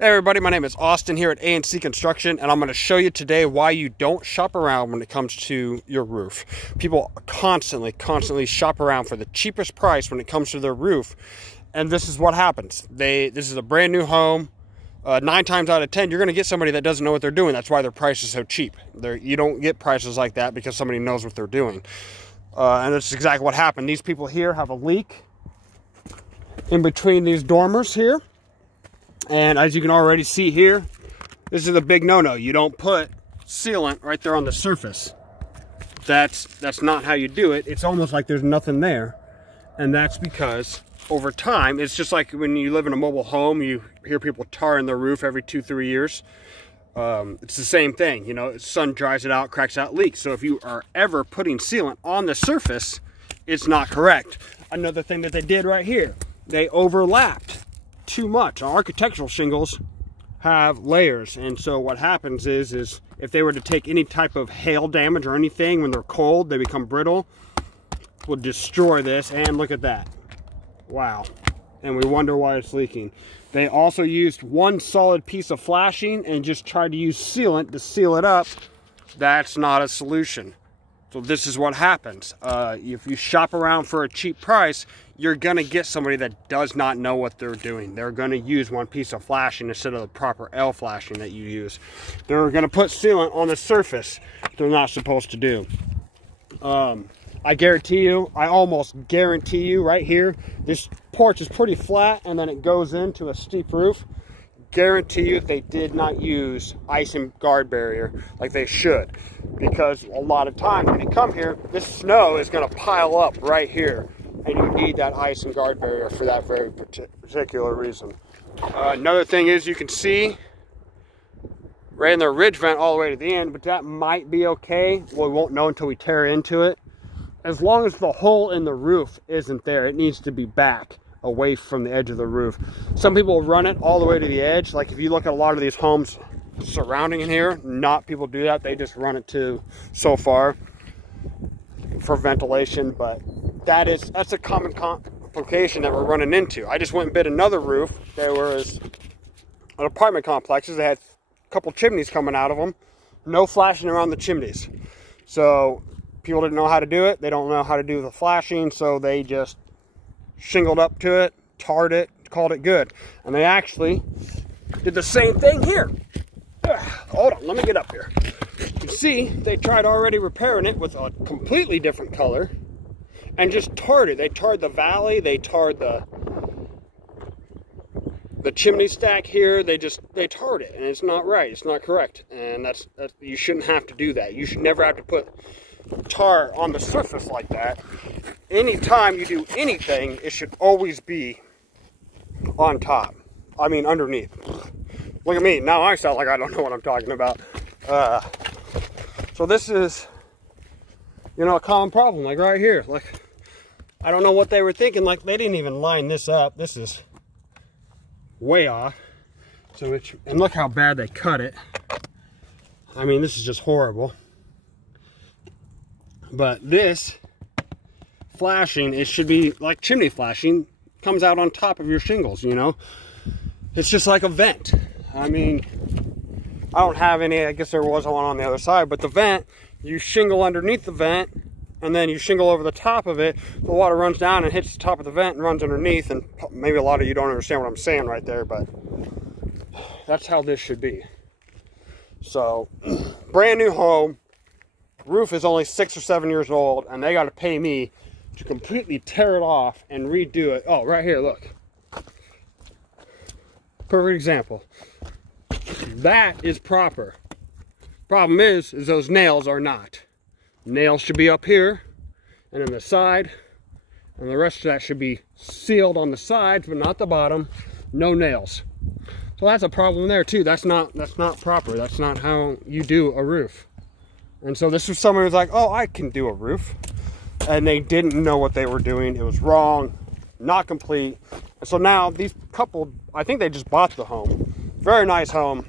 Hey everybody, my name is Austin here at A&C Construction, and I'm going to show you today why you don't shop around when it comes to your roof. People constantly shop around for the cheapest price when it comes to their roof, and this is what happens. This is a brand new home. 9 times out of 10, you're going to get somebody that doesn't know what they're doing. That's why their price is so cheap. You don't get prices like that because somebody knows what they're doing. And that's exactly what happened. These people here have a leak in between these dormers here. And as you can already see here, this is a big no-no. You don't put sealant right there on the surface. That's not how you do it. It's almost like there's nothing there. And that's because over time, it's just like when you live in a mobile home, you hear people tarring their roof every 2-3 years. It's the same thing, you know, sun dries it out, cracks out leaks. So if you are ever putting sealant on the surface, it's not correct. Another thing that they did right here, they overlapped too much. Architectural shingles have layers, and so what happens is if they were to take any type of hail damage or anything when they're cold, they become brittle, will destroy this. And look at that. Wow. And we wonder why it's leaking. They also used one solid piece of flashing and just tried to use sealant to seal it up. That's not a solution. So this is what happens. If you shop around for a cheap price, you're gonna get somebody that does not know what they're doing. They're gonna use one piece of flashing instead of the proper L flashing that you use. They're gonna put sealant on the surface they're not supposed to do. I guarantee you, I almost guarantee you right here, this porch is pretty flat and then it goes into a steep roof. Guarantee you they did not use ice and guard barrier like they should, because a lot of times when you come here, this snow is going to pile up right here, and you need that ice and guard barrier for that very particular reason. Another thing is, you can see right in the ridge vent all the way to the end, but that might be okay. Well, we won't know until we tear into it. As long as the hole in the roof isn't there, it needs to be back away from the edge of the roof. Some people run it all the way to the edge. Like if you look at a lot of these homes surrounding in here, not people do that. They just run it to so far for ventilation. But that's a common complication that we're running into. I just went and bid another roof. There was an apartment complexes. They had a couple chimneys coming out of them. No flashing around the chimneys. So people didn't know how to do it. They don't know how to do the flashing, so they just shingled up to it, tarred it, called it good. And they actually did the same thing here. Hold on, let me get up here. You can see they tried already repairing it with a completely different color and just tarred it. They tarred the valley, they tarred the chimney stack here. They tarred it, and it's not right. It's not correct. And that's you shouldn't have to do that. You should never have to put tar on the surface like that. Anytime you do anything, it should always be on top. I mean, underneath. Look at me. Now I sound like I don't know what I'm talking about. So this is, you know, a common problem. Like right here. Like, I don't know what they were thinking. Like, they didn't even line this up. This is way off. So and look how bad they cut it. I mean, this is just horrible. But this flashing, it should be like chimney flashing, comes out on top of your shingles, you know. It's just like a vent. I mean, I don't have any, I guess there was one on the other side, but the vent, you shingle underneath the vent, and then you shingle over the top of it. The water runs down and hits the top of the vent and runs underneath, and maybe a lot of you don't understand what I'm saying right there, but that's how this should be. So, brand new home. Roof is only 6 or 7 years old, and they got to pay me to completely tear it off and redo it. Oh, right here, look. Perfect example. That is proper. Problem is those nails are not. Nails should be up here and in the side, and the rest of that should be sealed on the sides, but not the bottom. No nails. So that's a problem there too. That's not proper. That's not how you do a roof. And so this was someone who's like, oh, I can do a roof. And they didn't know what they were doing. It was wrong, not complete. And so now these couple, I think they just bought the home. Very nice home.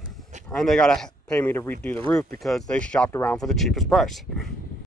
And they got to pay me to redo the roof because they shopped around for the cheapest price.